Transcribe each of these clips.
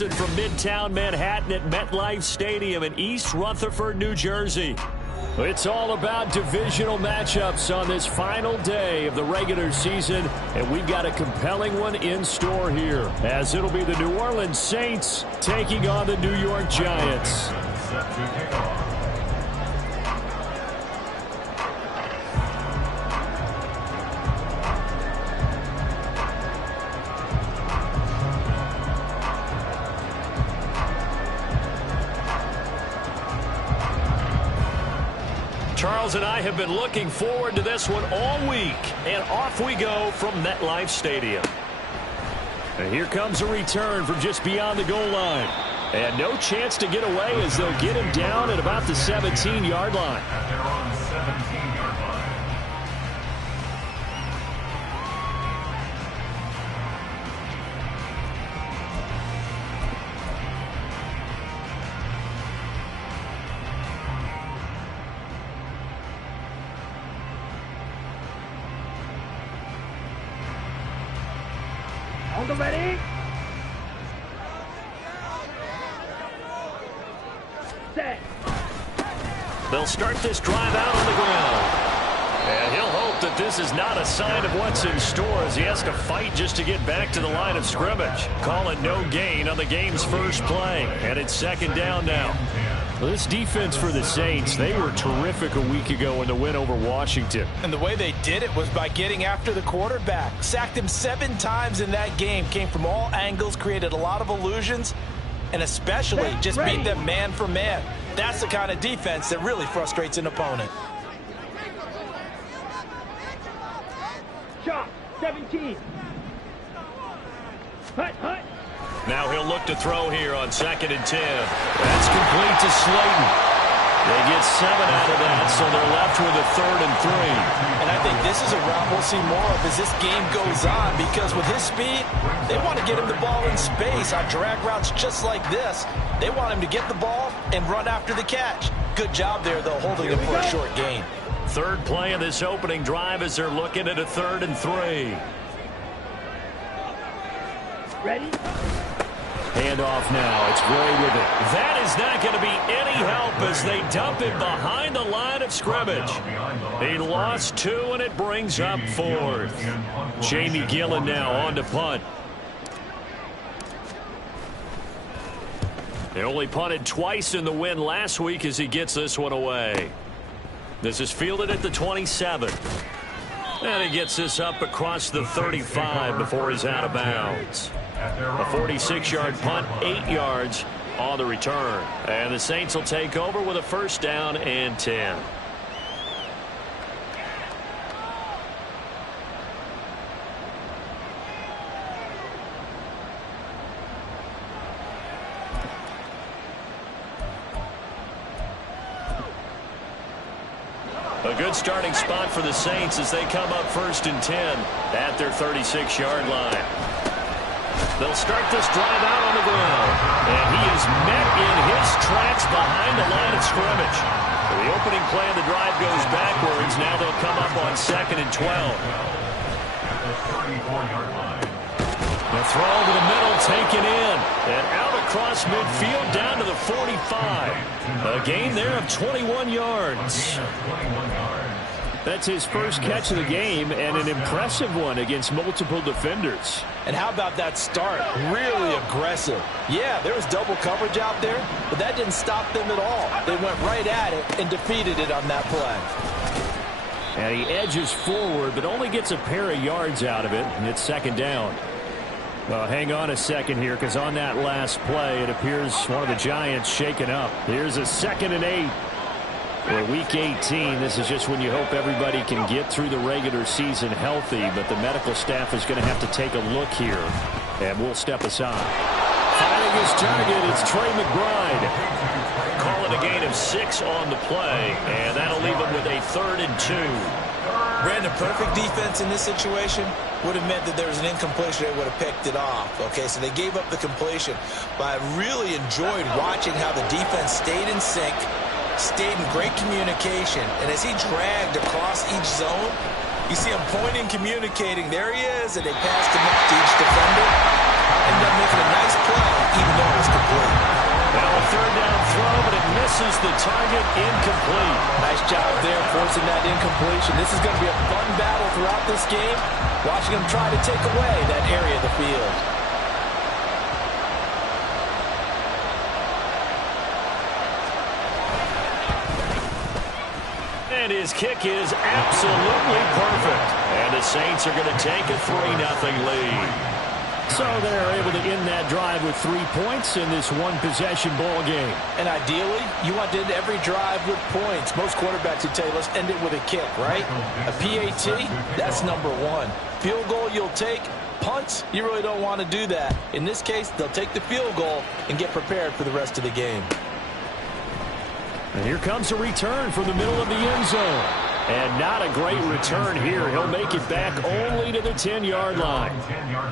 From Midtown Manhattan at MetLife Stadium in East Rutherford, New Jersey. It's all about divisional matchups on this final day of the regular season, and we've got a compelling one in store here, as it'll be the New Orleans Saints taking on the New York Giants. Charles and I have been looking forward to this one all week, and off we go from MetLife Stadium. And here comes a return from just beyond the goal line. And no chance to get away as they'll get him down at about the 17-yard line. Ready? Set. They'll start this drive out on the ground. And he'll hope that this is not a sign of what's in store as he has to fight just to get back to the line of scrimmage. Call it no gain on the game's first play. And it's second down now. Well, this defense for the Saints, they were terrific a week ago in the win over Washington. And the way they did it was by getting after the quarterback. Sacked him 7 times in that game. Came from all angles, created a lot of illusions, and especially just beat them man for man. That's the kind of defense that really frustrates an opponent. Shot, 17. Hut, hut. Now he'll look to throw here on 2nd and 10. That's complete to Slayton. They get 7 out of that, so they're left with a 3rd and 3. And I think this is a route we'll see more of as this game goes on, because with his speed, they want to get him the ball in space on drag routes just like this. They want him to get the ball and run after the catch. Good job there, though, holding him for a short gain. Third play of this opening drive as they're looking at a 3rd and 3. Ready? Handoff now. It's Gray with it. That is not going to be any help as they dump it behind the line of scrimmage. He lost 2, and it brings up 4th. Jamie Gillen now on to punt. He only punted twice in the win last week as he gets this one away. This is fielded at the 27. And he gets this up across the 35 before he's out of bounds. A 46-yard punt, 8 yards on the return. And the Saints will take over with a 1st down and 10. A good starting spot for the Saints as they come up 1st and 10 at their 36-yard line. They'll start this drive out on the ground. And he is met in his tracks behind the line of scrimmage. So the opening play of the drive goes backwards. Now they'll come up on 2nd and 12. The throw over the middle, taken in. And out across midfield down to the 45. A gain there of 21 yards. That's his first catch of the game, and an impressive one against multiple defenders. And how about that start? Really aggressive. Yeah, there was double coverage out there, but that didn't stop them at all. They went right at it and defeated it on that play. And he edges forward, but only gets a pair of yards out of it, and it's 2nd down. Well, hang on a second here, because on that last play, it appears one of the Giants shaken up. Here's a 2nd and 8. For Week 18, this is just when you hope everybody can get through the regular season healthy, but the medical staff is going to have to take a look here, and we'll step aside. Finding his target, it's Trey McBride. Call it a gain of 6 on the play, and that'll leave him with a 3rd and 2. Brandon, perfect defense in this situation would have meant that there was an incompletion. They would have picked it off. Okay, so they gave up the completion. But I really enjoyed watching how the defense stayed in sync, stayed in great communication. And as he dragged across each zone, you see him pointing, communicating. There he is, and they passed him up to each defender. Ended up making a nice play, even though it target incomplete. Nice job there forcing that incompletion. This is going to be a fun battle throughout this game. Watching them try to take away that area of the field. And his kick is absolutely perfect. And the Saints are going to take a 3-0 lead. So they're able to end that drive with 3 points in this one-possession ball game. And ideally, you want to end every drive with points. Most quarterbacks would tell you, let's end it with a kick, right? A PAT, that's number one. Field goal you'll take. Punts, you really don't want to do that. In this case, they'll take the field goal and get prepared for the rest of the game. And here comes a return from the middle of the end zone. And not a great return here. He'll make it back only to the 10-yard line.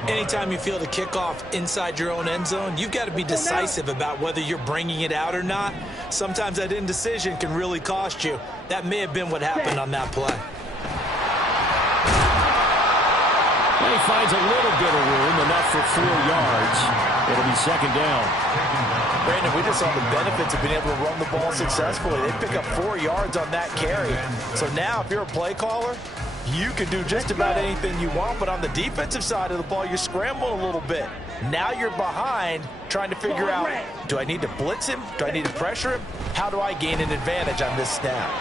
Anytime you feel the kickoff inside your own end zone, you've got to be decisive about whether you're bringing it out or not. Sometimes that indecision can really cost you. That may have been what happened on that play. And he finds a little bit of room, enough for 4 yards. It'll be second down. Brandon, we just saw the benefits of being able to run the ball successfully. They pick up 4 yards on that carry. So now, if you're a play caller, you can do just about anything you want. But on the defensive side of the ball, you scramble a little bit. Now you're behind, trying to figure out, do I need to blitz him? Do I need to pressure him? How do I gain an advantage on this snap?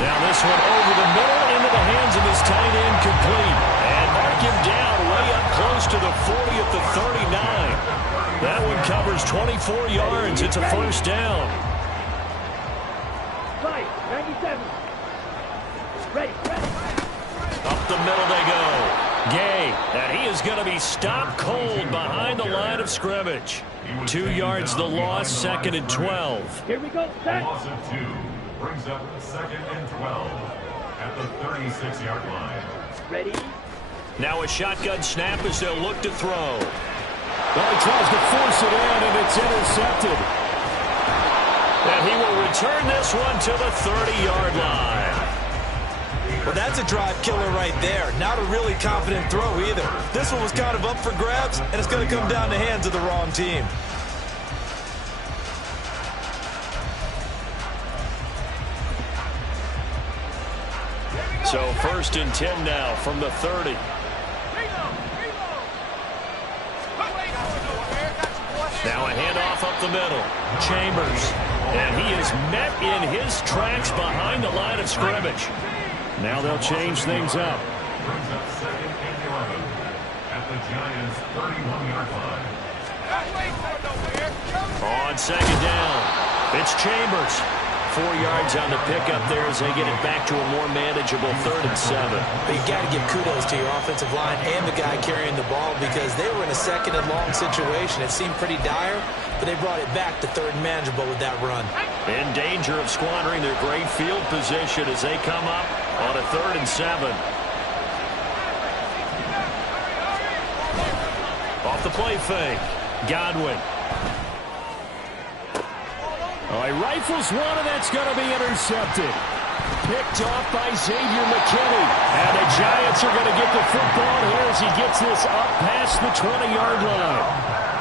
Now this one over the middle into the hands of his tight end, complete. And mark him down way up close to the 40 at the 39. That one covers 24 yards. It's a first down. Right, 97. Ready. Up the middle they go. Gay, and he is going to be stopped cold behind the line of scrimmage. 2 yards the loss, second and 12. Here we go, set. Loss of 2 brings up second and 12 at the 36-yard line. Ready. Now a shotgun snap as they'll look to throw. Well, he tries to force it in, and it's intercepted. And he will return this one to the 30-yard line. Well, that's a drive killer right there. Not a really confident throw either. This one was kind of up for grabs, and it's going to come down the hands of the wrong team. So first and 10 now from the 30. Now a handoff up the middle. Chambers. And he is met in his tracks behind the line of scrimmage. Now they'll change things up. Brings up second and 11 at the Giants' 31-yard line. On second down, it's Chambers. 4 yards on the pickup there as they get it back to a more manageable 3rd and 7. But you got to give kudos to your offensive line and the guy carrying the ball because they were in a second and long situation. It seemed pretty dire, but they brought it back to 3rd and manageable with that run. In danger of squandering their great field position as they come up on a 3rd and 7. Off the play fake, Godwin. Oh, he rifles one, and that's going to be intercepted. Picked off by Xavier McKinney. And the Giants are going to get the football here as he gets this up past the 20-yard line.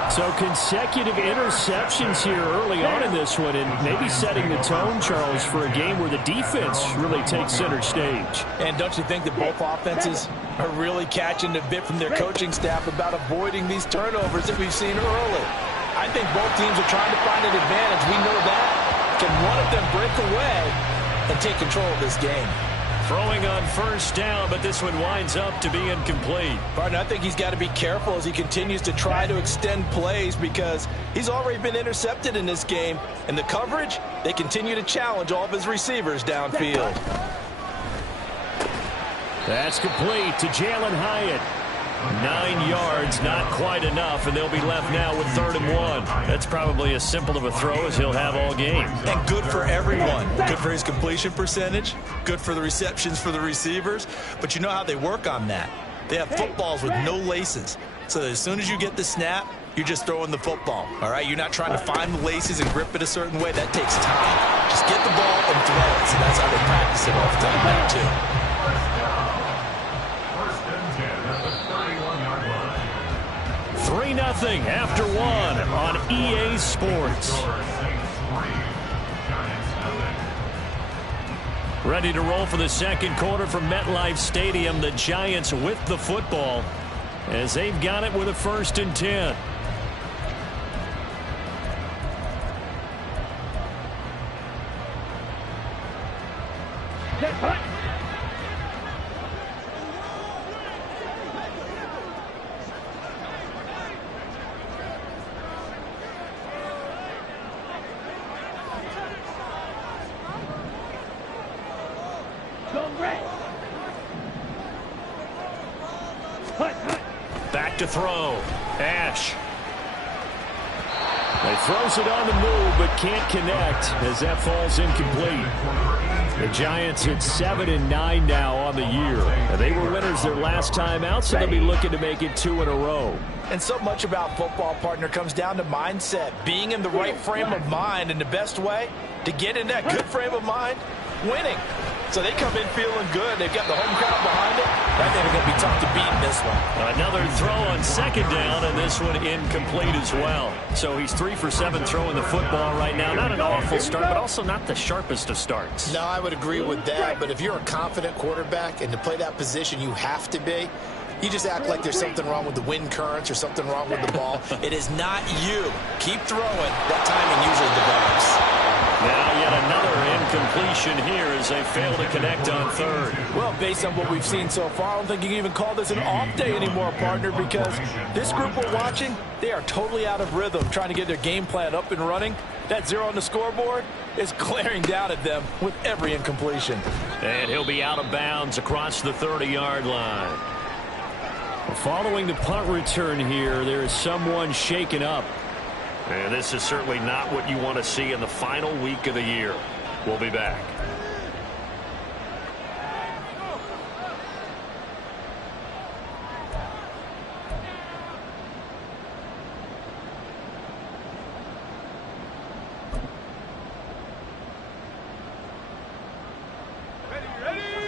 So consecutive interceptions here early on in this one, and maybe setting the tone, Charles, for a game where the defense really takes center stage. And don't you think that both offenses are really catching a bit from their coaching staff about avoiding these turnovers that we've seen early? I think both teams are trying to find an advantage. We know that. Can one of them break away and take control of this game? Throwing on first down, but this one winds up to be incomplete. Pardon, I think he's got to be careful as he continues to try to extend plays because he's already been intercepted in this game. And the coverage, they continue to challenge all of his receivers downfield. That's complete to Jalen Hyatt. 9 yards, not quite enough, and they'll be left now with 3rd and 1. That's probably as simple of a throw as he'll have all game. And good for everyone. Good for his completion percentage. Good for the receptions for the receivers. But you know how they work on that. They have footballs with no laces. So as soon as you get the snap, you're just throwing the football. All right? You're not trying to find the laces and grip it a certain way. That takes time. Just get the ball and throw it. So that's how they practice it all the time now, too. 3-0 after 1 on EA Sports. Ready to roll for the second quarter from MetLife Stadium. The Giants with the football as they've got it with a 1st and 10. Back to throw. Ash. He throws it on the move, but can't connect as that falls incomplete. The Giants at 7-9 now on the year. And they were winners their last time out, so they'll be looking to make it 2 in a row. And so much about football, partner, comes down to mindset. Being in the right frame of mind, and the best way to get in that good frame of mind, winning. So they come in feeling good. They've got the home crowd behind it. I think they're going to be tough to beat in this one. Another throw on 2nd down, and this one incomplete as well. So he's 3 for 7 throwing the football right now. Not an awful start, but also not the sharpest of starts. No, I would agree with that. But if you're a confident quarterback and to play that position, you have to be. You just act like there's something wrong with the wind currents or something wrong with the ball. It is not you. Keep throwing. That timing usually develops. Now yet another incompletion here as they fail to connect on 3rd. Well, based on what we've seen so far, I don't think you can even call this an off day anymore, partner, because this group we're watching, they are totally out of rhythm, trying to get their game plan up and running. That 0 on the scoreboard is glaring down at them with every incompletion. And he'll be out of bounds across the 30-yard line. Following the punt return here, there is someone shaken up. And this is certainly not what you want to see in the final week of the year. We'll be back.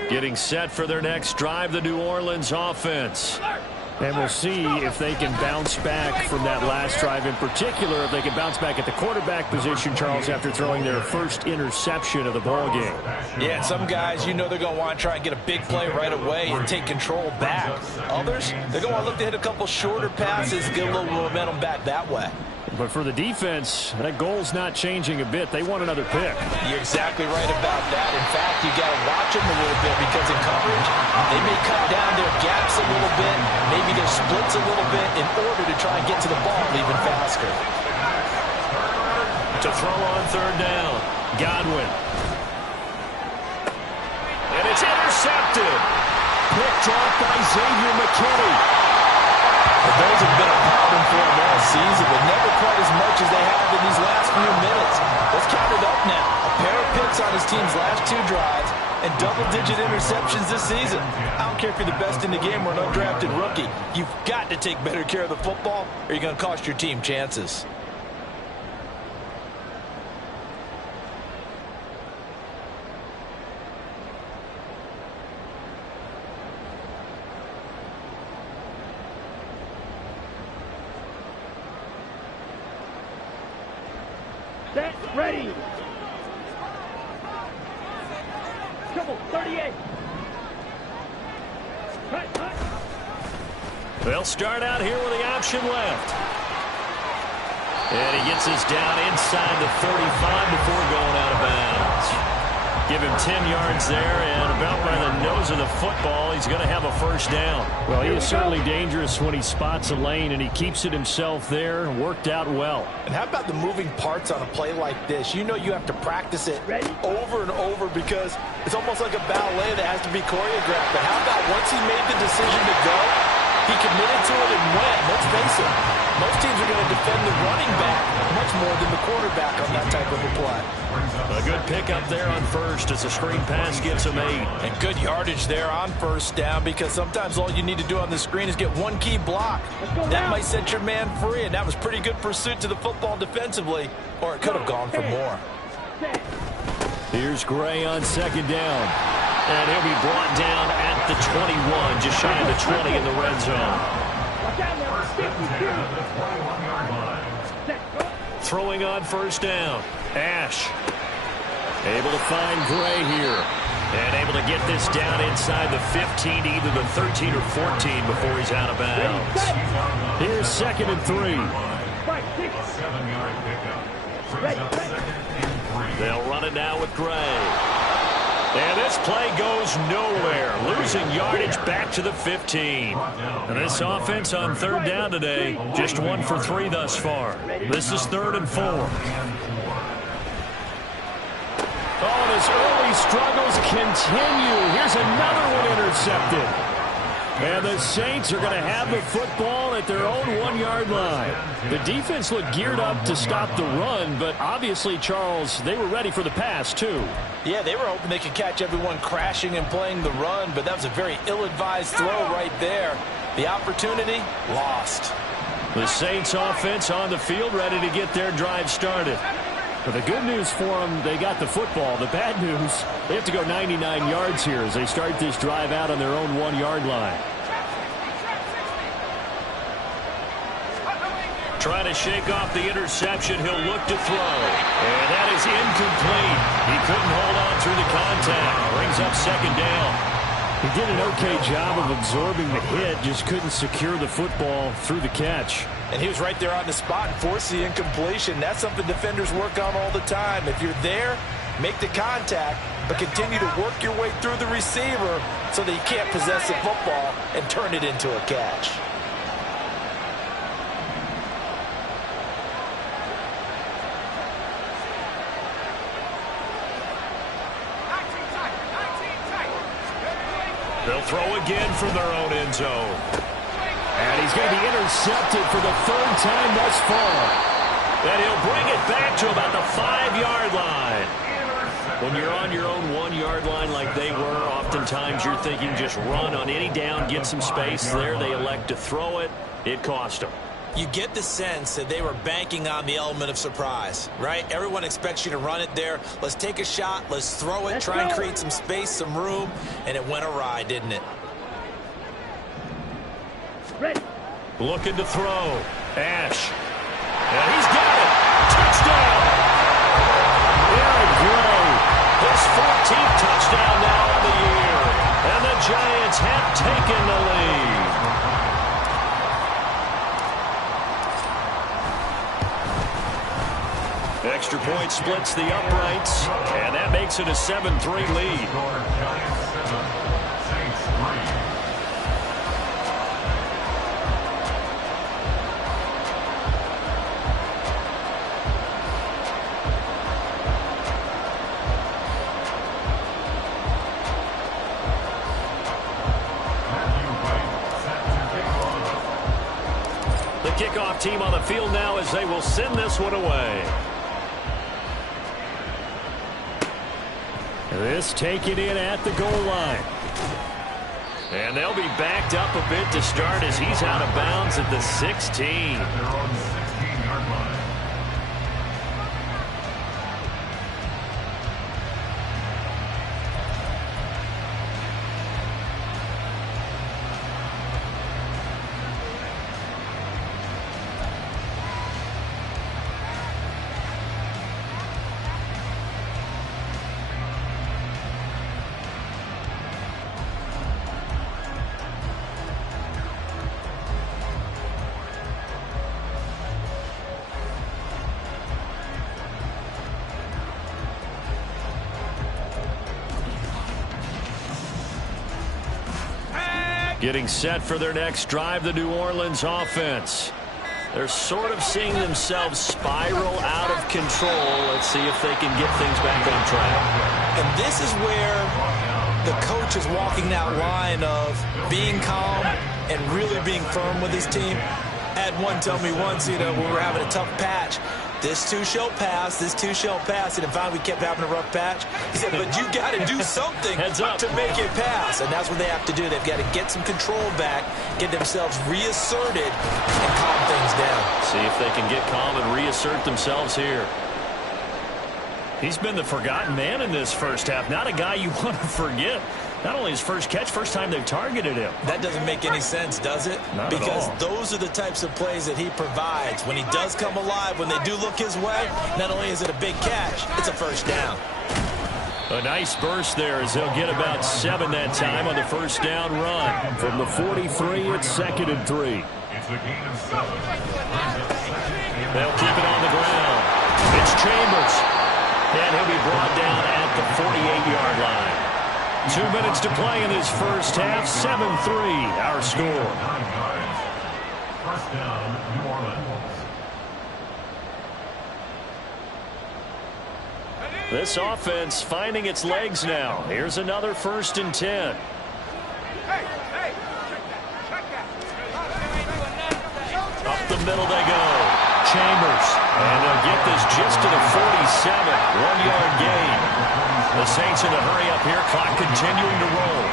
Getting set for their next drive, the New Orleans offense. And we'll see if they can bounce back from that last drive in particular, if they can bounce back at the quarterback position, Charles, after throwing their first interception of the ballgame. Yeah, some guys, you know they're going to want to try and get a big play right away and take control back. Others, they're going to want to look to hit a couple shorter passes, get a little momentum back that way. But for the defense, that goal's not changing a bit. They want another pick. You're exactly right about that. In fact, you got to watch them a little bit because in coverage, they may cut down their gaps a little bit, maybe their splits a little bit in order to try and get to the ball even faster. To throw on 3rd down, Godwin. And it's intercepted. Picked off by Xavier McKinney. But those have been a problem for them all season, but never quite as much as they have in these last few minutes. Let's count it up now. A pair of picks on his team's last 2 drives and double-digit interceptions this season. I don't care if you're the best in the game or an undrafted rookie. You've got to take better care of the football or you're going to cost your team chances. Set, ready. Triple, 38. Cut. They'll start out here with the option left. And he gets us down inside the 35 before going out of bounds. Give him 10 yards there, and about by the nose of the football, he's going to have a 1st down. Well, he is certainly dangerous when he spots a lane, and he keeps it himself there. Worked out well. And how about the moving parts on a play like this? You know you have to practice it over and over because it's almost like a ballet that has to be choreographed. But how about once he made the decision to go, he committed to it and went. Let's face it, most teams are going to defend the running back much more than the quarterback on that type of a play. A good pickup there on 1st as the screen pass gets him 8. And good yardage there on 1st down because sometimes all you need to do on the screen is get one key block. That might set your man free, and that was pretty good pursuit to the football defensively, or it could have gone for more. Here's Gray on 2nd down. And he'll be brought down at the 21, just shy of the 20 in the red zone. Throwing on 1st down. Ash able to find Gray here. And able to get this down inside the 15 to either the 13 or 14 before he's out of bounds. Here's 2nd and 3. 7-yard pickup. Brings up 2nd and 3. They'll run it now with Gray. And this play goes nowhere. Losing yardage back to the 15. And this offense on 3rd down today, just 1 for 3 thus far. This is 3rd and 4. Oh, and his early struggles continue. Here's another one intercepted. And the Saints are going to have the football at their own 1-yard line. The defense looked geared up to stop the run, but obviously, Charles, they were ready for the pass, too. Yeah, they were hoping they could catch everyone crashing and playing the run, but that was a very ill-advised throw right there. The opportunity, lost. The Saints offense on the field, ready to get their drive started. But the good news for them, they got the football. The bad news, they have to go 99 yards here as they start this drive out on their own 1-yard line. Trying to shake off the interception. He'll look to throw. And that is incomplete. He couldn't hold on through the contact. Brings up 2nd down. He did an okay job of absorbing the hit, just couldn't secure the football through the catch. And he was right there on the spot and forced the incompletion. That's something defenders work on all the time. If you're there, make the contact, but continue to work your way through the receiver so that you can't possess the football and turn it into a catch. They'll throw again from their own end zone. And he's going to be intercepted for the 3rd time thus far. And he'll bring it back to about the 5-yard line. When you're on your own 1-yard line like they were, oftentimes you're thinking just run on any down, get some space. There they elect to throw it. It cost them. You get the sense that they were banking on the element of surprise, right? Everyone expects you to run it there. Let's take a shot. Let's throw it. Try and create some space, some room. And it went awry, didn't it? Ready. Looking to throw. Ash. And he's got it. Touchdown. Aaron Gray. His 14th touchdown now on the year. And the Giants have taken the lead. Extra point splits the uprights, and that makes it a 7-3 lead. Giants 7, Saints 3. The kickoff team on the field now as they will send this one away. This taken in at the goal line. And they'll be backed up a bit to start as he's out of bounds at the 16. They're on 16-yard line. Getting set for their next drive, the New Orleans offense. They're sort of seeing themselves spiral out of control. Let's see if they can get things back on track. And this is where the coach is walking that line of being calm and really being firm with his team. I had one tell me once, when we were having a tough patch, this too shall pass, this too shall pass. And finally we kept having a rough patch. He said, but you got to do something to make it pass. And that's what they have to do. They've got to get some control back, get themselves reasserted, and calm things down. See if they can get calm and reassert themselves here. He's been the forgotten man in this first half. Not a guy you want to forget. Not only his first catch, first time they've targeted him. That doesn't make any sense, does it? Not at all. Because those are the types of plays that he provides. When he does come alive, when they do look his way, not only is it a big catch, it's a first down. A nice burst there as they'll get about 7 that time on the first down run. From the 43, it's 2nd and 3. It's a gain of 7. They'll keep it on the ground. It's Chambers. And he'll be brought down at the 48-yard line. 2 minutes to play in this first half. 7-3, our score. 9 yards. First down, New Orleans. This offense finding its legs now. Here's another 1st and 10. Up the middle they go. Chambers. And they'll get this just to the 47. 1-yard gain. The Saints in a hurry up here. Clock continuing to roll.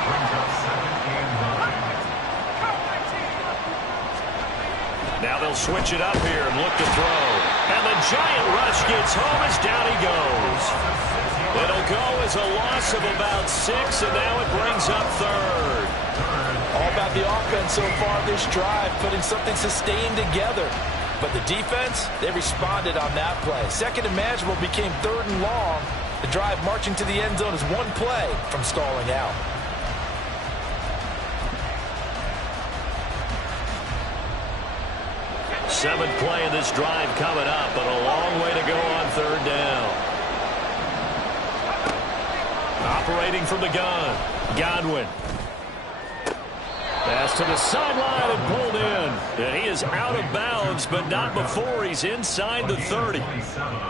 Now they'll switch it up here and look to throw. And the giant rush gets home as down he goes. It'll go as a loss of about 6, and now it brings up 3rd. All about the offense so far this drive, putting something sustained together. But the defense, they responded on that play. 2nd and manageable became 3rd and long. The drive marching to the end zone is one play from stalling out. Seventh play of this drive coming up, but a long way to go on 3rd down. Operating from the gun, Godwin. Pass to the sideline and pulled in. And he is out of bounds, but not before he's inside the 30.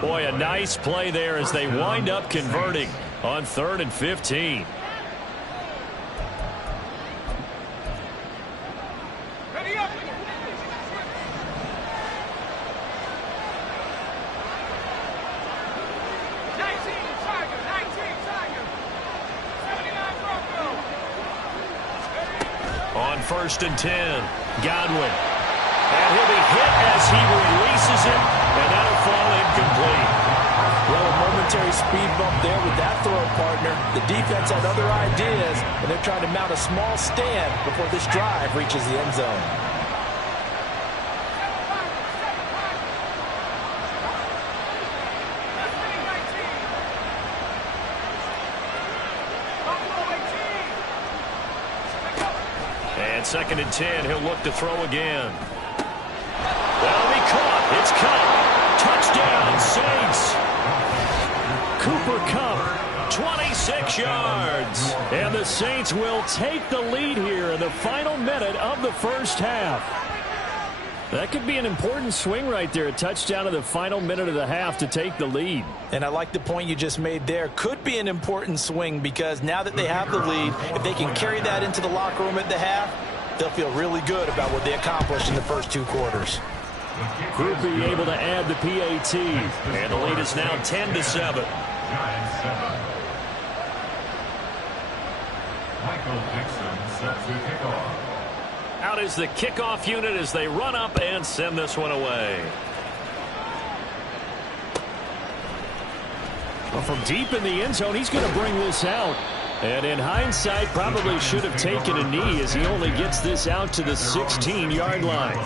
Boy, a nice play there as they wind up converting on 3rd and 15. On 1st and 10, Godwin. And he'll be hit as he releases it, and that'll fall incomplete. Well, a momentary speed bump there with that throw partner. The defense had other ideas, and they're trying to mount a small stand before this drive reaches the end zone. And 2nd and 10, he'll look to throw again. That'll be caught. It's caught. Touchdown, Saints. Cooper Kupp, 26 yards. And the Saints will take the lead here in the final minute of the first half. That could be an important swing right there. A touchdown in the final minute of the half to take the lead. And I like the point you just made there. Could be an important swing because now that they have the lead, if they can carry that into the locker room at the half, they'll feel really good about what they accomplished in the first 2 quarters. Groupie able to add the PAT. And the lead is now 10-7. Giants 7. Michael Dixon set to kick off. Out is the kickoff unit as they run up and send this one away. Well, from deep in the end zone, he's going to bring this out. And in hindsight, probably should have taken a knee as he only gets this out to the 16-yard line.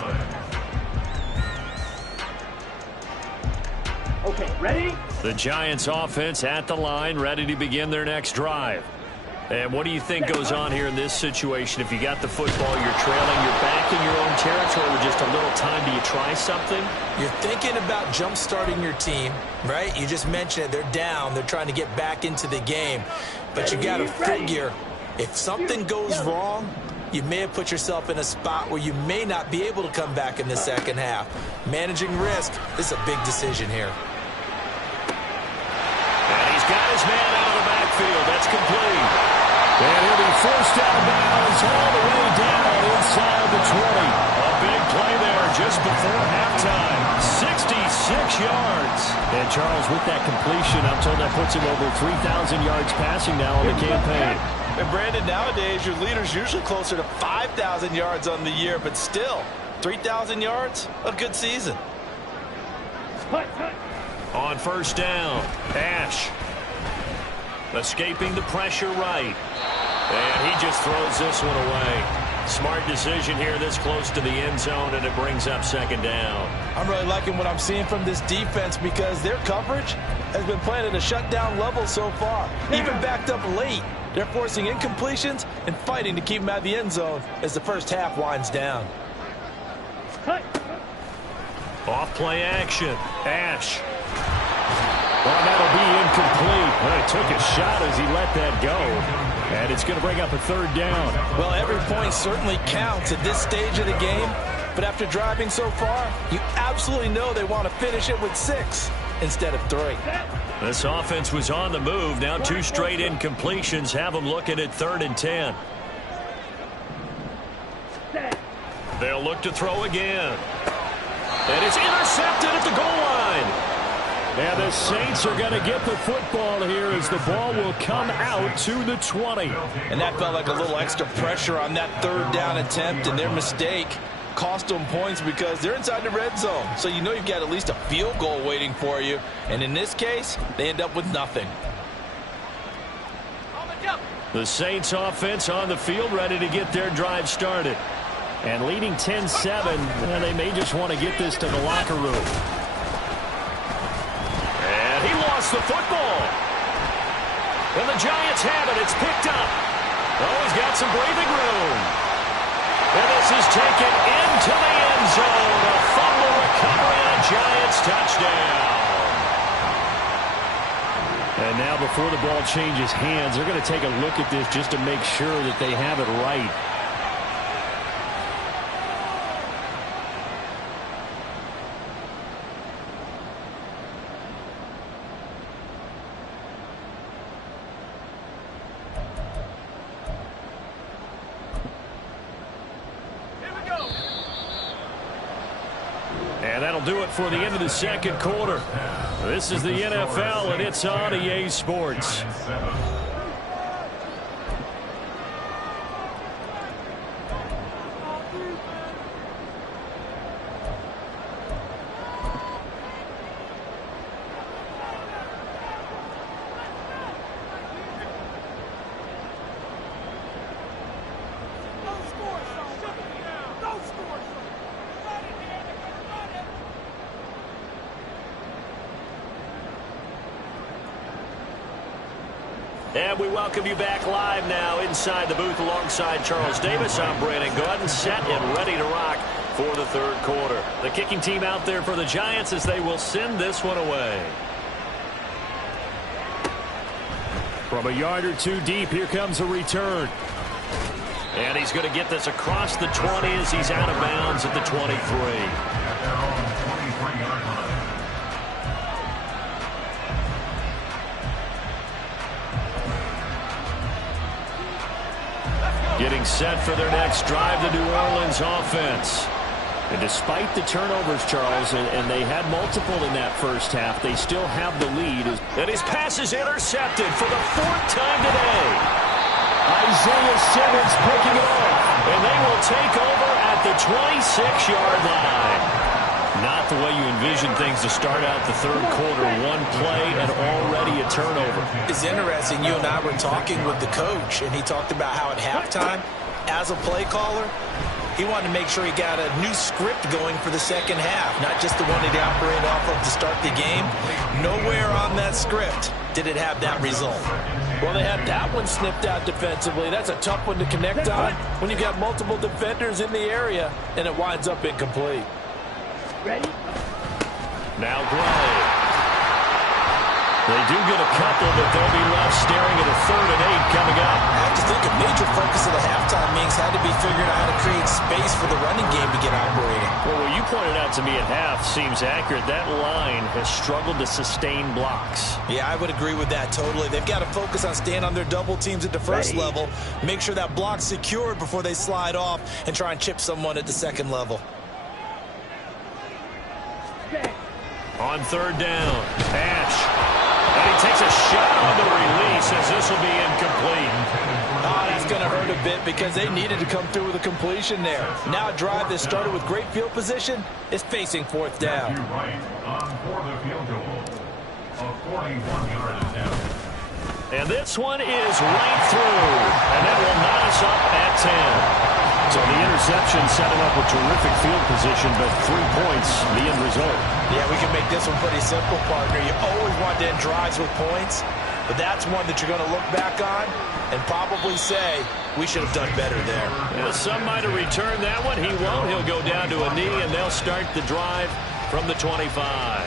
Okay, ready? The Giants offense at the line, ready to begin their next drive. And what do you think goes on here in this situation? If you got the football, you're trailing, you're back in your own territory with just a little time. Do you try something? You're thinking about jump-starting your team, right? You just mentioned it. They're down. They're trying to get back into the game. But you got to figure, if something goes wrong, you may have put yourself in a spot where you may not be able to come back in the second half. Managing risk is a big decision here. And he's got his man out of the backfield. That's complete. And he'll be forced out of bounds all the way down inside the 20. A big play there just before halftime. 66 yards. And Charles, with that completion, I'm told that puts him over 3,000 yards passing now on the campaign. And Brandon, nowadays your leader's usually closer to 5,000 yards on the year, but still, 3,000 yards, a good season. On 1st down, Ash. Escaping the pressure right. And he just throws this one away. Smart decision here this close to the end zone, and it brings up 2nd down. I'm really liking what I'm seeing from this defense because their coverage has been playing at a shutdown level so far. Even backed up late, they're forcing incompletions and fighting to keep them out of the end zone as the first half winds down. Off play action. Ash. Well, that'll be incomplete. Well, he took a shot as he let that go. And it's going to bring up a third down. Well, every point certainly counts at this stage of the game. But after driving so far, you absolutely know they want to finish it with 6 instead of 3. This offense was on the move. Now 2 straight incompletions have them looking at 3rd and 10. They'll look to throw again. And it's intercepted at the goal line. And the Saints are going to get the football here as the ball will come out to the 20. And that felt like a little extra pressure on that 3rd down attempt, and their mistake cost them points because they're inside the red zone. So you know you've got at least a field goal waiting for you. And in this case, they end up with nothing. The Saints offense on the field ready to get their drive started. And leading 10-7, and they may just want to get this to the locker room. And he lost the football. And the Giants have it. It's picked up. Oh, he's got some breathing room. And this is taken into the end zone. A fumble recovery and a Giants touchdown. And now before the ball changes hands, they're going to take a look at this just to make sure that they have it right. And that'll do it for the end of the second quarter. This is the NFL, and it's on EA Sports. And we welcome you back live now inside the booth alongside Charles Davis. I'm Brandon Gaudin, set and ready to rock for the third quarter. The kicking team out there for the Giants as they will send this one away. From a yard or 2 deep, here comes a return. And he's going to get this across the 20 as he's out of bounds at the 23. Getting set for their next drive, the New Orleans offense. And despite the turnovers, Charles, and they had multiple in that first half, they still have the lead. And his pass is intercepted for the 4th time today. Isaiah Simmons picking it off. And they will take over at the 26-yard line. Not the way you envision things to start out the third quarter. 1 play and already a turnover. It's interesting. You and I were talking with the coach, and he talked about how at halftime, as a play caller, he wanted to make sure he got a new script going for the second half, not just the one that he operated off of to start the game. Nowhere on that script did it have that result. Well, they had that one snipped out defensively. That's a tough one to connect on when you've got multiple defenders in the area, and it winds up incomplete. Ready? Now Gray. They do get a couple, but they'll be left staring at a 3rd and 8 coming up. I have to think a major focus of the halftime meetings had to be figuring out how to create space for the running game to get operating. Well, what you pointed out to me at half seems accurate. That line has struggled to sustain blocks. Yeah, I would agree with that totally. They've got to focus on staying on their double teams at the first level, make sure that block's secured before they slide off and try and chip someone at the second level. On 3rd down, Ash. And he takes a shot on the release as this will be incomplete. Oh, that's going to hurt a bit because they needed to come through with a completion there. Now a drive that started with great field position is facing 4th down. And this one is right through. And that will knot us up at 10. So the interception set him up with terrific field position, but 3 points, the end result. Yeah, we can make this one pretty simple, partner. You always want to end drives with points, but that's one that you're going to look back on and probably say, we should have done better there. Yeah, some might have returned that one. He won't. He'll go down to a knee, and they'll start the drive from the 25.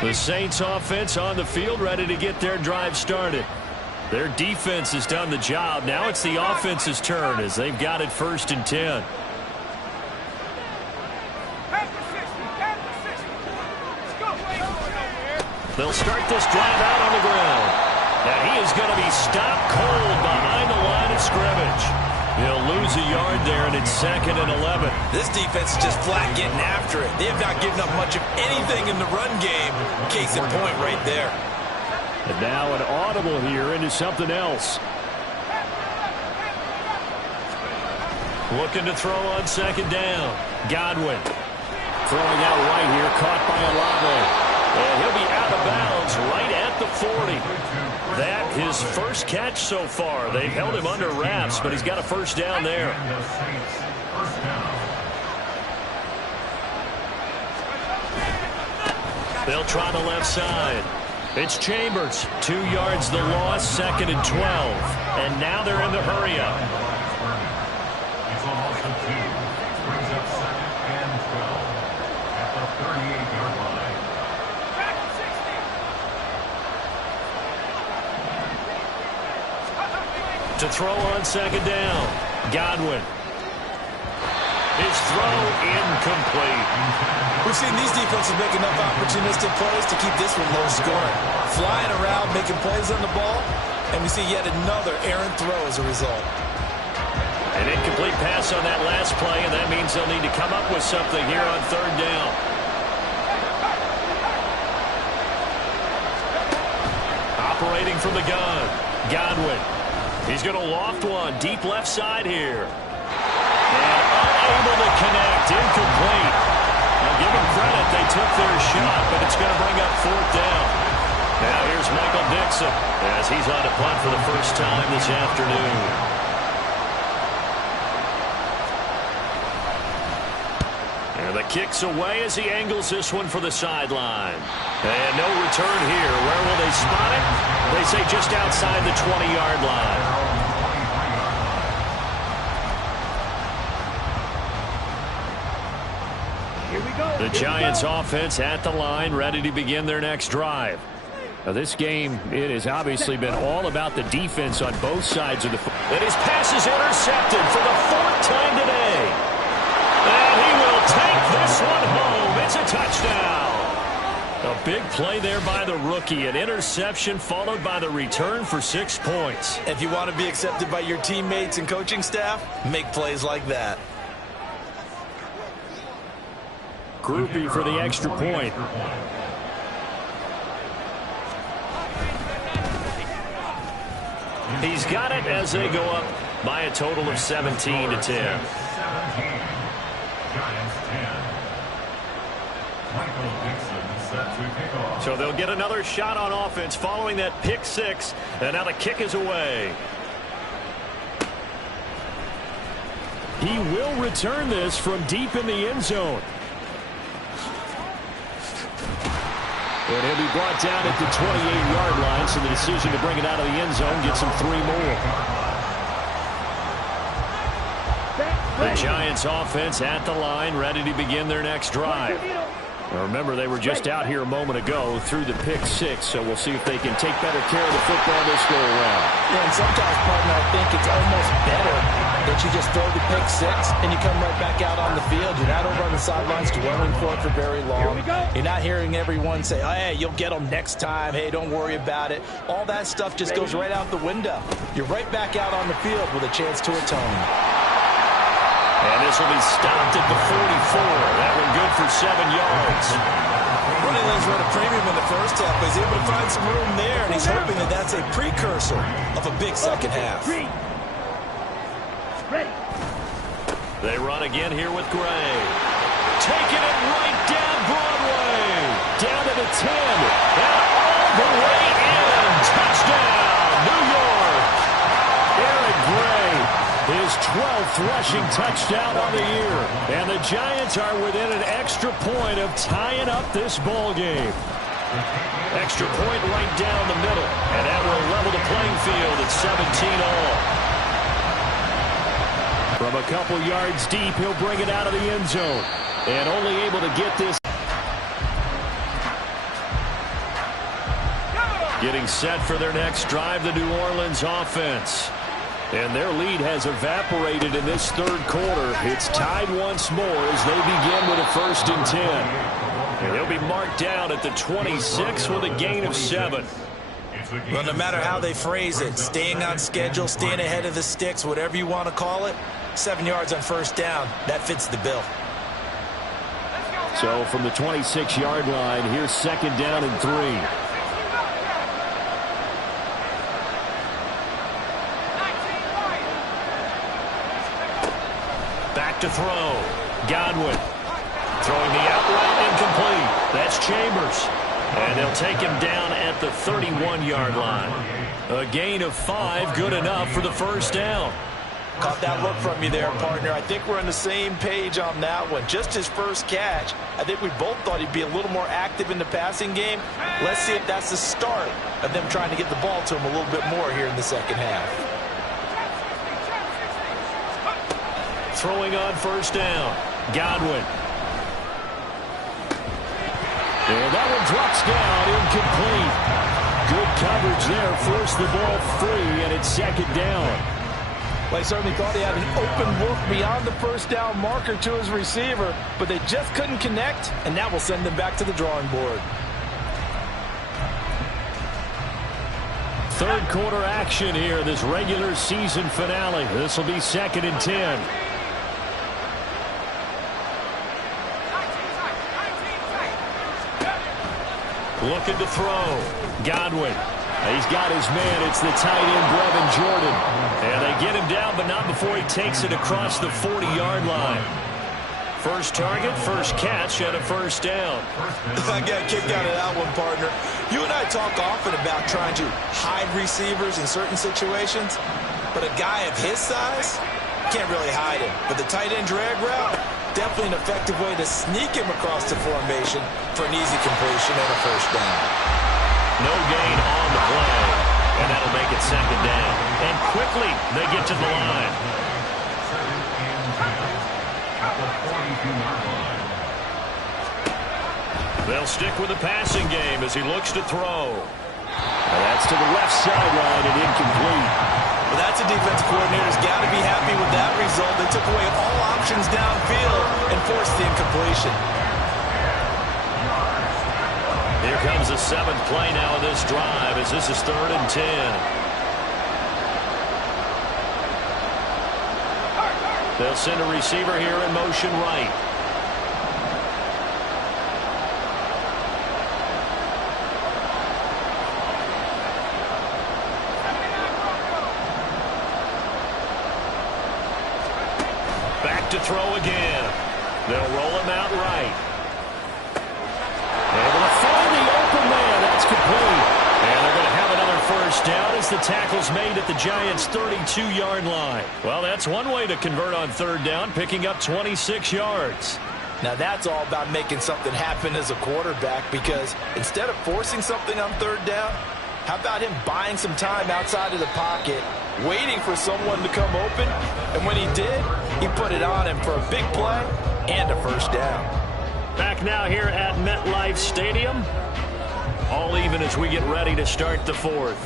The Saints offense on the field, ready to get their drive started. Their defense has done the job. Now it's the offense's turn as they've got it 1st and 10. They'll start this drive out on the ground. And he is going to be stopped cold behind the line of scrimmage. He'll lose a yard there, and it's 2nd and 11. This defense is just flat getting after it. They have not given up much of anything in the run game. Case in point right there. And now an audible here into something else. Looking to throw on 2nd down. Godwin throwing out right here, caught by Olave. And he'll be out of bounds right at the 40. That his first catch so far. They've held him under wraps, but he's got a 1st down there. They'll try the left side. It's Chambers. 2 yards the loss, 2nd and 12. And now they're in the hurry up. It's a loss of 2. Brings up 2nd and 12 at the 38-yard line. To throw on 2nd down. Godwin. His throw incomplete. We've seen these defenses make enough opportunistic plays to keep this one low scoring. Flying around, making plays on the ball, and we see yet another errant throw as a result. An incomplete pass on that last play, and that means they'll need to come up with something here on 3rd down. Operating from the gun. Godwin. He's going to loft one deep left side here. And unable to connect. Incomplete. Now give them credit. They took their shot, but it's going to bring up 4th down. Now here's Michael Dixon as he's on to punt for the first time this afternoon. And the kick's away as he angles this one for the sideline. And no return here. Where will they spot it? They say just outside the 20-yard line. Here we go. The Giants offense at the line, ready to begin their next drive. Now this game, it has obviously been all about the defense on both sides of the foot. And his pass is intercepted for the 4th time today. And he will take this one home. It's a touchdown. A big play there by the rookie. An interception followed by the return for 6 points. If you want to be accepted by your teammates and coaching staff, make plays like that. Groupie for the extra point. He's got it as they go up by a total of 17 to 10. 17. Giants 10. Michael Dixon set to kick off. So they'll get another shot on offense following that pick 6. And now the kick is away. He will return this from deep in the end zone. And he'll be brought down at the 28-yard line, so the decision to bring it out of the end zone gets him 3 more. The Giants offense at the line, ready to begin their next drive. Now remember, they were just out here a moment ago through the pick 6, so we'll see if they can take better care of the football this go around. Yeah, and sometimes, partner, I think it's almost better that you just throw the pick 6 and you come right back out on the field. You're not over on the sidelines dwelling for it for very long. You're not hearing everyone say, oh, hey, you'll get them next time. Hey, don't worry about it. All that stuff just goes right out the window. You're right back out on the field with a chance to atone. And this will be stopped at the 44. That one good for 7 yards. Running lanes were at a premium in the first half, but he's able to find some room there, and he's hoping that that's a precursor of a big second half. Ready. They run again here with Gray. Taking it right down Broadway. Down to the 10. And all the way in. Touchdown, New York. Eric Gray, his 12th rushing touchdown on the year. And the Giants are within an extra point of tying up this ball game. Extra point right down the middle. And that will level the playing field at 17 all. From a couple yards deep, he'll bring it out of the end zone. And only able to get this. Getting set for their next drive, the New Orleans offense. And their lead has evaporated in this third quarter. It's tied once more as they begin with a 1st and 10. And they'll be marked down at the 26 with a gain of 7. Well, no matter how they phrase it, staying on schedule, staying ahead of the sticks, whatever you want to call it, 7 yards on 1st down, that fits the bill. So from the 26-yard line, here's 2nd down and 3. Back to throw. Godwin. Throwing the outright incomplete. That's Chambers. And they'll take him down at the 31-yard line. A gain of 5, good enough for the 1st down. Caught that look from you there, partner. I think we're on the same page on that one. Just his first catch. I think we both thought he'd be a little more active in the passing game. Let's see if that's the start of them trying to get the ball to him a little bit more here in the second half. Throwing on 1st down. Godwin. And that one drops down, incomplete. Good coverage there, forced the ball free, and it's 2nd down. Well, he certainly thought he had an open look beyond the 1st down marker to his receiver, but they just couldn't connect, and that will send them back to the drawing board. Third quarter action here, this regular season finale. This will be 2nd and 10. Looking to throw. Godwin. He's got his man. It's the tight end, Brevin Jordan. And they get him down, but not before he takes it across the 40-yard line. First target, first catch, and a 1st down. I got a kick out of that one, partner. You and I talk often about trying to hide receivers in certain situations, but a guy of his size can't really hide him. But the tight end drag route, definitely an effective way to sneak him across the formation for an easy completion and a 1st down. No gain on the play, and that'll make it 2nd down. And quickly, they get to the line. They'll stick with the passing game as he looks to throw. And that's to the left sideline and incomplete. Well, that's a defense coordinator's got to be happy with that result. They took away all options downfield and forced the incompletion. Here comes the 7th play now of this drive as this is 3rd and 10. They'll send a receiver here in motion right. Back to throw again. They'll roll him out right. Able to find the open man. That's complete. And they're going to have another 1st down as the tackle's made at the Giants' 32-yard line. Well, that's one way to convert on 3rd down, picking up 26 yards. Now that's all about making something happen as a quarterback, because instead of forcing something on 3rd down, how about him buying some time outside of the pocket, waiting for someone to come open, and when he did, he put it on him for a big play and a 1st down. Back now here at MetLife Stadium. All even as we get ready to start the 4th.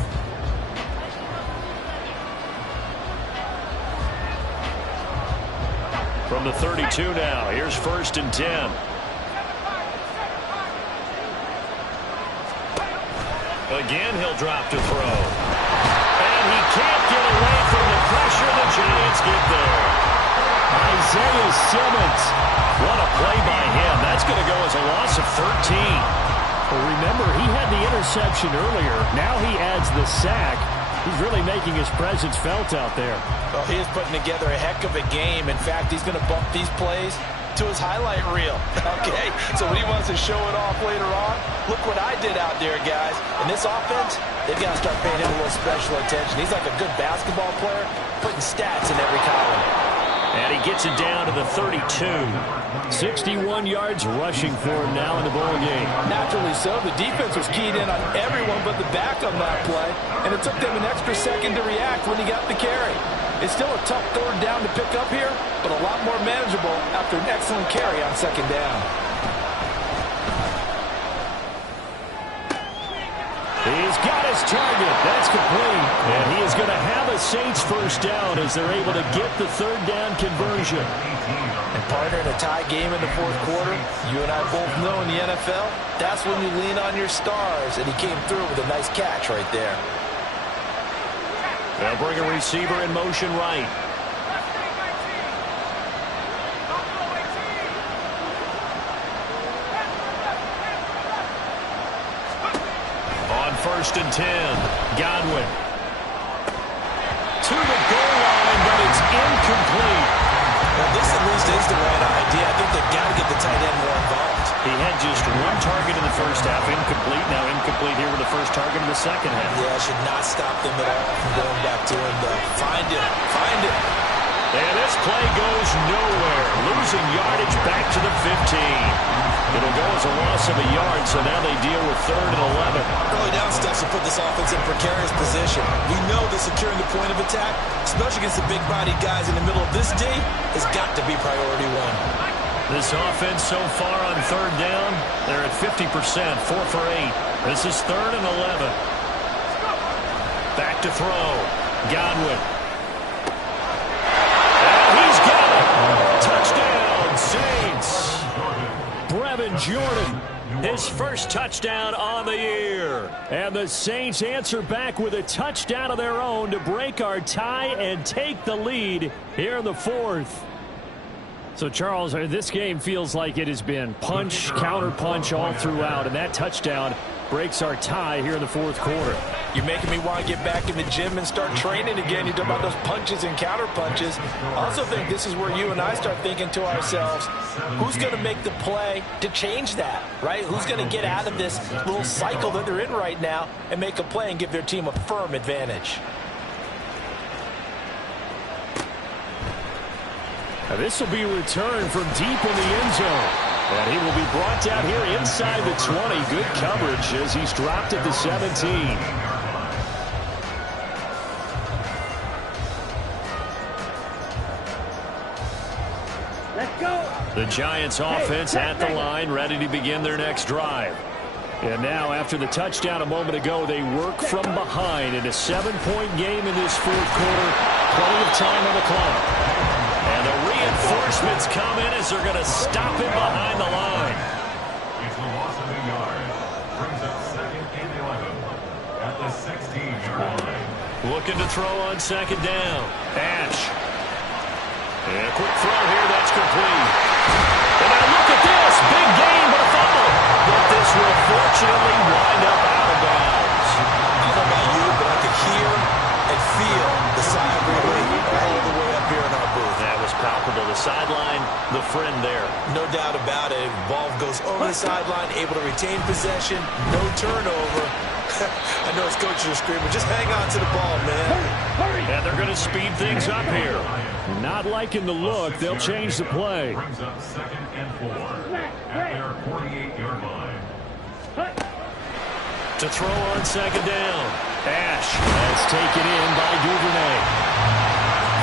From the 32 now, here's 1st and 10. Again, he'll drop to throw. And he can't get away from the pressure. The Giants get there. Isaiah Simmons. What a play by him. That's going to go as a loss of 13. Well, remember, he had the interception earlier. Now he adds the sack. He's really making his presence felt out there. Well, he is putting together a heck of a game. In fact, he's going to bump these plays to his highlight reel. Okay, so when he wants to show it off later on, look what I did out there, guys. In this offense, they've got to start paying him a little special attention. He's like a good basketball player, putting stats in every column. And he gets it down to the 32. 61 yards rushing for him now in the ball game. Naturally so. The defense was keyed in on everyone but the back on that play, and it took them an extra second to react when he got the carry. It's still a tough third down to pick up here, but a lot more manageable after an excellent carry on second down. He's got his target. That's complete. And he is going to have a Saints first down as they're able to get the third down conversion. And partner, in a tie game in the fourth quarter, you and I both know in the NFL, that's when you lean on your stars, and he came through with a nice catch right there. They'll bring a receiver in motion right. On 1st and 10, Godwin. To the goal line, but it's incomplete. Well, this at least is the right idea. I think they've got to get the tight end more involved. He had just one target in the first half, incomplete. Now incomplete here with the first target in the second half. Yeah, should not stop them at all from going back to him, though. Find him. Find him. And this play goes nowhere. Losing yardage back to the 15. It'll go as a loss of a yard, so now they deal with 3rd and 11. Early down steps will put this offense in precarious position. We know that securing the point of attack, especially against the big-bodied guys in the middle of this D, has got to be priority one. This offense so far on 3rd down, they're at 50%, 4 for 8. This is 3rd and 11. Back to throw. Godwin. And he's got it. Touchdown, Saints. Brevin Jordan, his first touchdown on the year. And the Saints answer back with a touchdown of their own to break our tie and take the lead here in the 4th. So, Charles, this game feels like it has been punch, counter-punch all throughout, and that touchdown breaks our tie here in the 4th quarter. You're making me want to get back in the gym and start training again. You talk about those punches and counter-punches. I also think this is where you and I start thinking to ourselves, who's going to make the play to change that, right? Who's going to get out of this little cycle that they're in right now and make a play and give their team a firm advantage? Now this will be returned from deep in the end zone. And he will be brought down here inside the 20. Good coverage as he's dropped at the 17. Let's go. The Giants offense at the line, ready to begin their next drive. And now after the touchdown a moment ago, they work from behind in a 7-point game in this 4th quarter. Plenty of time on the clock. And the reinforcements come in as they're going to stop him behind the line. It's a loss of a yard. Brings up 2nd and 11 at the 16-yard line. Looking to throw on 2nd down. Ash. And a quick throw here. That's complete. And now look at this. Big gain, but a fumble. But this will fortunately wind up out of bounds. I don't know about you, but I could hear and feel the sigh of relief all the way up here in our booth. That was palpable. The sideline, the friend there. No doubt about it. Ball goes over the sideline, able to retain possession, no turnover. I know his coaches are screaming, just hang on to the ball, man. Hurry. And they're going to speed things up here. Not liking the look. They'll change the play. Brings up 2nd and 4 at their 48-yard line. To throw on 2nd down. Ash. That's taken in by Duvernay.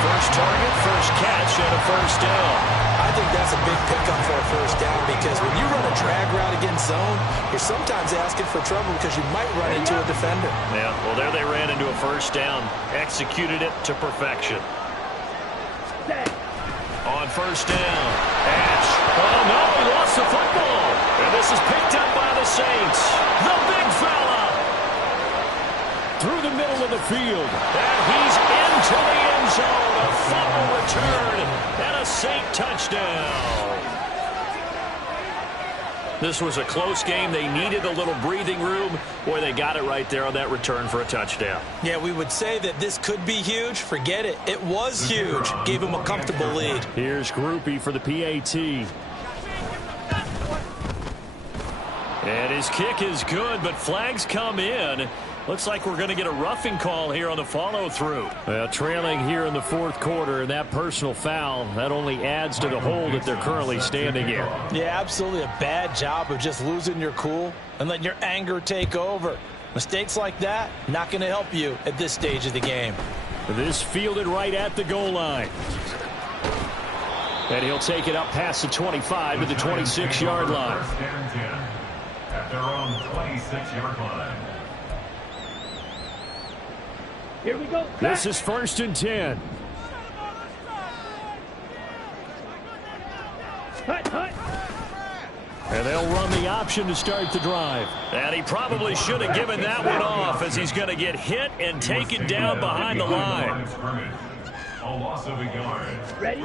First target, first catch, and a first down. I think that's a big pickup for a first down because when you run a drag route against zone, you're sometimes asking for trouble because you might run into a defender. Yeah, well, there they ran into a first down. Executed it to perfection. On 1st down, Ash. Oh, no, he lost the football. And this is picked up by the Saints. The big fella. Through the middle of the field. And he's into the end zone. A fumble return and a Saint touchdown. This was a close game. They needed a little breathing room. Boy, they got it right there on that return for a touchdown. Yeah, we would say that this could be huge. Forget it. It was huge. Gave him a comfortable lead. Here's Groupie for the PAT. And his kick is good, but flags come in. Looks like we're going to get a roughing call here on the follow-through. Well, trailing here in the fourth quarter, and that personal foul, that only adds to the hole that they're currently standing in. Yeah, absolutely a bad job of just losing your cool and letting your anger take over. Mistakes like that, not going to help you at this stage of the game. This fielded right at the goal line. And he'll take it up past the 25 to the 26-yard line. First and 10 at their own 26-yard line. Here we go. This is 1st and 10. Hut. And they'll run the option to start the drive. And he probably should have given that one off, as he's going to get hit and taken down behind the line. A loss of a yard. Ready?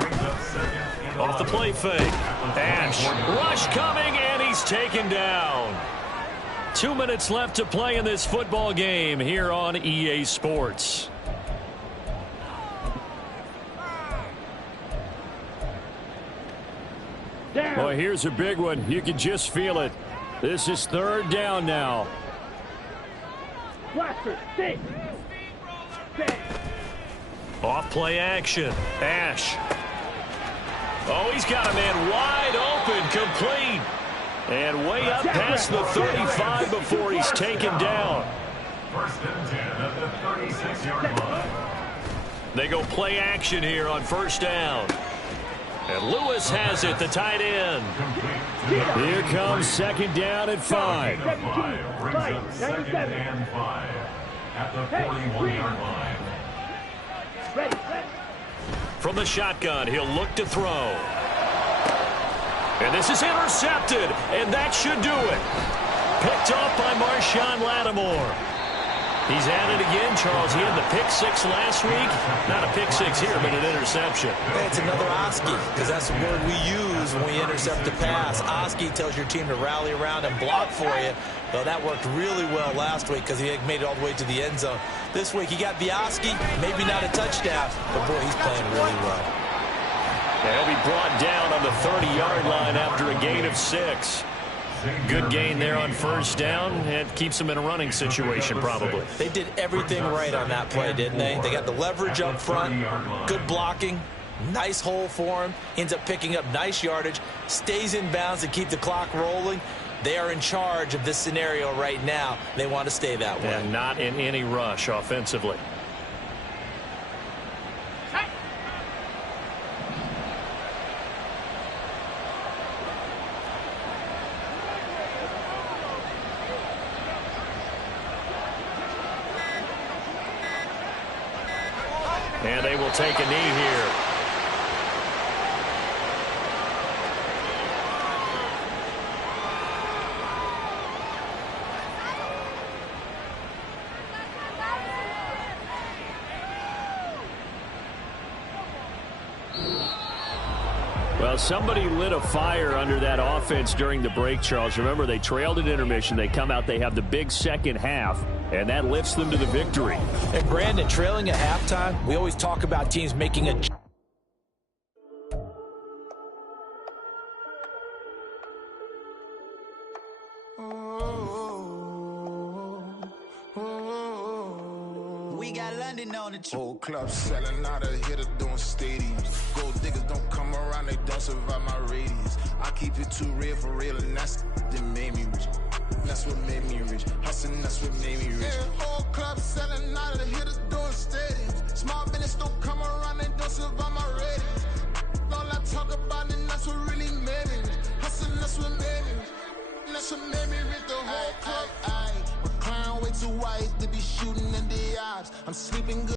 Off the play fake. Ash. Rush coming, and he's taken down. 2 minutes left to play in this football game here on EA Sports. Down. Boy, here's a big one. You can just feel it. This is 3rd down now. Blaster. Stay. Off play action. Ash. Oh, he's got a man wide open, complete. And way up past the 35 before he's taken down. 1st and 10 at the 36-yard line. They go play action here on 1st down. And Lewis has it, the tight end. Here comes 2nd down and 5. Brings up 2nd and 5 at the 41-yard line. Ready. From the shotgun, he'll look to throw. And this is intercepted, and that should do it. Picked off by Marshawn Lattimore. He's at it again, Charles. He had the pick 6 last week. Not a pick 6 here, but an interception. Hey, it's another Oski, because that's the word we use when we intercept a pass. Oski tells your team to rally around and block for you. Though that worked really well last week because he made it all the way to the end zone. This week he got the Oski, maybe not a touchdown, but boy, he's playing really well. And he'll be brought down on the 30-yard line after a gain of 6. Good gain there on 1st down, and keeps them in a running situation probably. They did everything right on that play, didn't they? They got the leverage up front, good blocking, nice hole for him, ends up picking up nice yardage, stays in bounds to keep the clock rolling. They are in charge of this scenario right now. They want to stay that way. And not in any rush offensively. And they will take a knee here. Well, somebody lit a fire under that offense during the break, Charles. Remember, they trailed at intermission. They come out, they have the big second half, and that lifts them to the victory. And Brandon, trailing at halftime, we always talk about teams making a... We got London on the Whole club selling out of hitter doing stadiums. Gold diggers don't come around, they don't survive my radius. I keep it too real for real, and that's that made me rich. That's what made me rich. Hustling, that's what made me rich. Yeah, whole club selling out of hitters doing stadiums. Small business don't come around, they don't survive my radius. All I talk about, and that's what really made me rich. Hustling, that's what made me rich. That's what made me rich. The whole club. My clown way too white to be shooting in the eyes. I'm sleeping good.